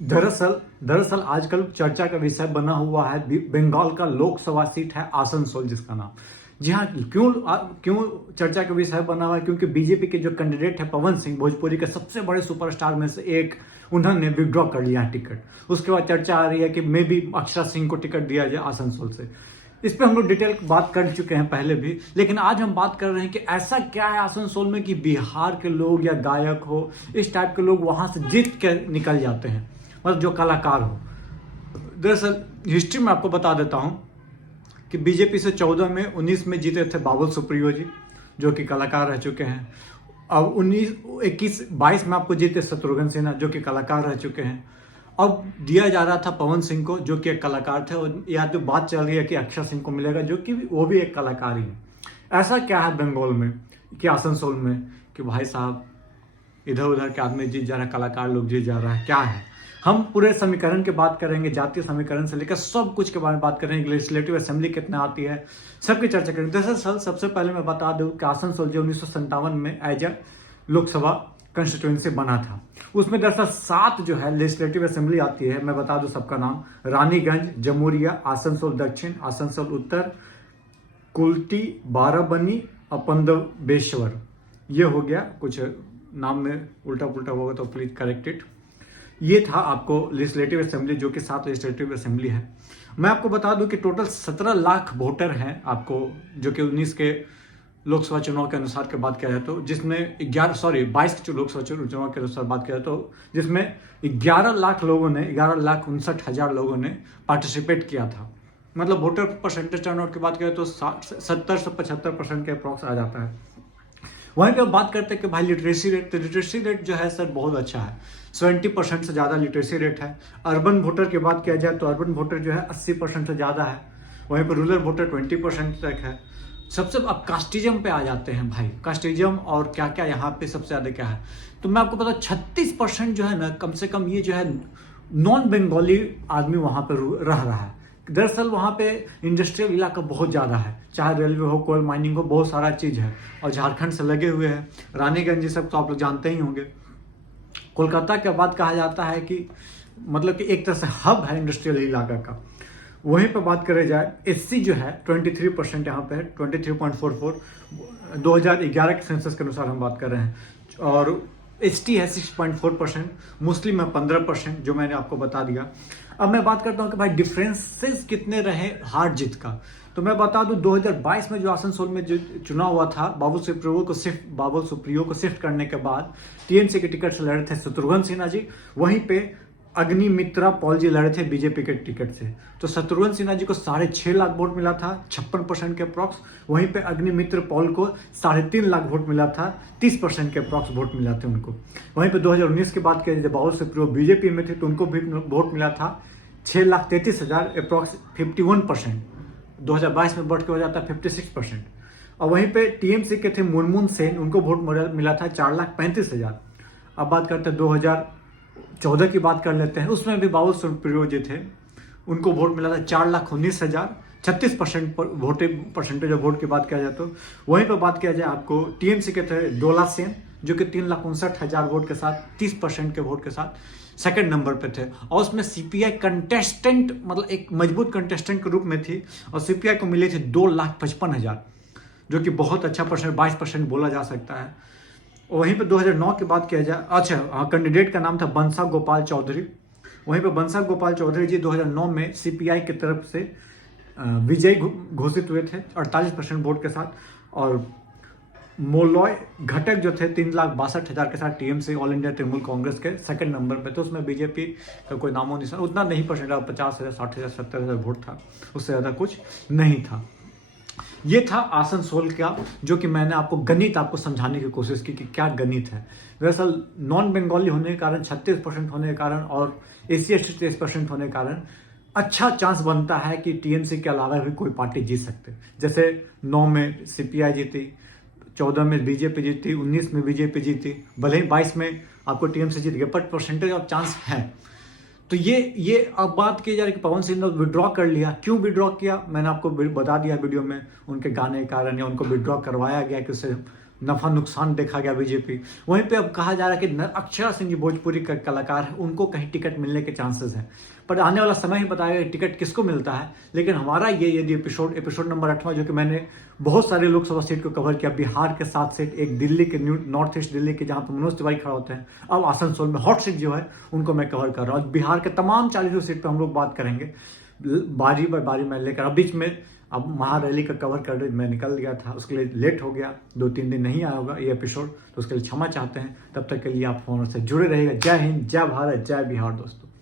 दरअसल दरअसल आजकल चर्चा का विषय बना हुआ है बंगाल का लोकसभा सीट है आसनसोल जिसका नाम। जी हाँ, क्यों चर्चा का विषय बना हुआ है? क्योंकि बीजेपी के जो कैंडिडेट है पवन सिंह, भोजपुरी के सबसे बड़े सुपरस्टार में से एक, उन्होंने विड्रॉ कर लिया टिकट। उसके बाद चर्चा आ रही है कि मे भी अक्षरा सिंह को टिकट दिया जाए आसनसोल से। इस पे हम लोग डिटेल बात कर चुके हैं पहले भी, लेकिन आज हम बात कर रहे हैं कि ऐसा क्या है आसनसोल में कि बिहार के लोग या गायक हो, इस टाइप के लोग वहां से जीत के निकल जाते हैं, मतलब जो कलाकार हो। दरअसल हिस्ट्री में आपको बता देता हूं कि बीजेपी से 14 में 19 में जीते थे बाबुल सुप्रियो जी, जो कि कलाकार रह चुके हैं। अब 19 21 22 में आपको जीते शत्रुघ्न सिन्हा, जो कि कलाकार रह चुके हैं। अब दिया जा रहा था पवन सिंह को, जो कि एक कलाकार थे, और यहाँ तो बात चल रही है कि अक्षर सिंह को मिलेगा, जो कि वो भी एक कलाकार ही है। ऐसा क्या है बंगाल में कि आसनसोल में कि भाई साहब इधर उधर के आदमी जीत जा रहा है, कलाकार लोग जीत जा रहा है, क्या है? हम पूरे समीकरण की बात करेंगे, जातीय समीकरण से लेकर सब कुछ के बारे में बात करेंगे, लेजिस्लेटिव असेंबली कितना आती है, सबकी चर्चा करेंगे। दरअसल सबसे पहले मैं बता दूं कि आसनसोल जो 1957 में एज ए लोकसभा कंस्टिट्यूएंसी बना था, उसमें दरअसल 7 जो है लेजिस्लेटिव असेंबली आती है। मैं बता दूं सबका नाम: रानीगंज, जमुरिया, आसनसोल दक्षिण, आसनसोल उत्तर, कुल्टी, बाराबनी, अपंदवेश्वर। ये हो गया, कुछ नाम में उल्टा पुल्टा होगा तो प्लीज करेक्ट इट। ये था आपको लेजिस्लेटिव असेंबली, जो कि 7 लेजिस्लेटिव असेंबली है। मैं आपको बता दूं कि टोटल 17 लाख वोटर हैं आपको, जो कि 19 के लोकसभा चुनाव के अनुसार की बात किया जाए तो, जिसमें 22 के लोकसभा चुनाव के अनुसार बात किया जाए तो, जिसमें 11 लाख लोगों ने, 11,59,000 लोगों ने पार्टिसिपेट किया था। मतलब वोटर परसेंटेज टर्नआउट की बात करें तो 70 से 75% के अप्रॉक्स आ जाता है। वहीं पे बात करते हैं कि भाई लिटरेसी रेट, तो लिटरेसी रेट जो है सर बहुत अच्छा है, 70% से ज़्यादा लिटरेसी रेट है। अर्बन वोटर की बात किया जाए तो अर्बन वोटर जो है 80% से ज़्यादा है। वहीं पर रूरल वोटर 20% तक है। सबसे अब कास्टिज्म पे आ जाते हैं भाई, कास्टिज्म और क्या क्या यहाँ पे सबसे ज़्यादा क्या है, तो मैं आपको पता 36% जो है ना, कम से कम ये जो है नॉन बंगाली आदमी वहाँ पर रह रहा है। दरअसल वहाँ पे इंडस्ट्रियल इलाका बहुत ज़्यादा है, चाहे रेलवे हो, कोल माइनिंग हो, बहुत सारा चीज़ है, और झारखंड से लगे हुए हैं। रानीगंज ये सब तो आप लोग जानते ही होंगे। कोलकाता के बाद कहा जाता है कि मतलब कि एक तरह से हब है इंडस्ट्रियल इलाका का। वहीं पर बात करें जाए, एससी जो है 23% यहाँ पे है, 23.44, 2011 के सेंसस के अनुसार हम बात कर रहे हैं। और एसटी है 6.4%, मुस्लिम है 15%, जो मैंने आपको बता दिया। अब मैं बात करता हूँ कि भाई डिफरेंसेस कितने रहे हार जीत का, तो मैं बता दूं 2022 में जो आसनसोल में जो चुनाव हुआ था, बाबुल सुप्रियो को शिफ्ट करने के बाद टीएमसी के टिकट से लड़े थे शत्रुघ्न सिन्हा जी। वहीं पे अग्निमित्रा पॉल जी लड़े थे बीजेपी के टिकट से। तो शत्रुघ्न सिन्हा जी को 6.5 लाख वोट मिला था, 56% के अप्रॉक्स। वहीं पे अग्निमित्र पॉल को 3.5 लाख वोट मिला था, 30% के अप्रॉक्स वोट मिला थे उनको। वहीं पे 2019 की बात करें, जब बाबुल सुप्रियो बीजेपी में थे तो उनको भी वोट मिला था 6,33,000 अप्रॉक्स, 51%। 2022 में बढ़ के हो जाता है 56%। और वहीं पे टीएमसी के थे मुनमुन सेन, उनको वोट मिला था 4,35,000। अब बात करते हैं 2014 की बात कर लेते हैं, उसमें भी बाबुल सुप्रियो जी थे, उनको वोट मिला था 4,19,000, 36% परसेंटेज ऑफ वोट की बात किया जाए तो। वहीं पर बात किया जाए आपको टीएमसी के थे डोला सेन, जो कि 3,59,000 वोट के साथ, 30% के वोट के साथ सेकंड नंबर पे थे। और उसमें सीपीआई कंटेस्टेंट, मतलब एक मजबूत कंटेस्टेंट के रूप में थी, और सीपीआई को मिले थे 2,55,000, जो कि बहुत अच्छा परसेंट, 22% बोला जा सकता है। और वहीं पे 2009 की बात किया जाए, अच्छा हाँ, कैंडिडेट का नाम था बंसा गोपाल चौधरी। वहीं पे बंसा गोपाल चौधरी जी 2009 में सीपीआई की तरफ से विजयी घोषित हुए थे 48% वोट के साथ। और मोलॉय घटक जो थे 3,62,000 के साथ TMC, all India Trinamool Congress के सेकंड नंबर पे। तो उसमें बीजेपी का कोई नामो निशान उतना नहीं, परसेंट 50,000, 60,000, 70,000 वोट था, उससे ज़्यादा कुछ नहीं था। ये था आसनसोल का, जो कि मैंने आपको गणित आपको समझाने की कोशिश की कि क्या गणित है। दरअसल नॉन बंगाली होने के कारण, 36% होने के कारण, और एसी एसटी 23% होने के कारण अच्छा चांस बनता है कि टीएमसी के अलावा भी कोई पार्टी जीत सकते। जैसे 9 में सीपीआई जीती, 14 में बीजेपी जीती, 19 में बीजेपी जीती, भले ही 22 में आपको टीएमसी जीत गया, बट परसेंटेज ऑफ चांस है। तो ये अब बात की जा रही है कि पवन सिंह ने विड्रॉ कर लिया। क्यों विड्रॉ किया, मैंने आपको बता दिया वीडियो में, उनके गाने के कारण, या उनको विड्रॉ करवाया गया कि उससे नफा नुकसान देखा गया बीजेपी। वहीं पे अब कहा जा रहा है कि अक्षरा सिंह जी भोजपुरी का कलाकार है, उनको कहीं टिकट मिलने के चांसेस हैं, पर आने वाला समय ही बताएगा कि टिकट किसको मिलता है। लेकिन हमारा ये यदि एपिसोड नंबर 8वां, जो कि मैंने बहुत सारे लोकसभा सीट को कवर किया, बिहार के 7 सीट, एक दिल्ली के नॉर्थ ईस्ट दिल्ली के जहां पर मनोज तिवारी खड़ा होते हैं, अब आसनसोल में हॉट सीट जो है उनको मैं कवर कर रहा हूँ। बिहार के तमाम 40 सीट पर हम लोग बात करेंगे बारी बार बारी में लेकर। अब बीच में अब महारैली का कवर कर मैं निकल गया था, उसके लिए लेट हो गया, 2-3 दिन नहीं आया होगा ये एपिसोड, तो उसके लिए क्षमा चाहते हैं। तब तक के लिए आप फोन से जुड़े रहिएगा। जय हिंद, जय भारत, जय बिहार दोस्तों।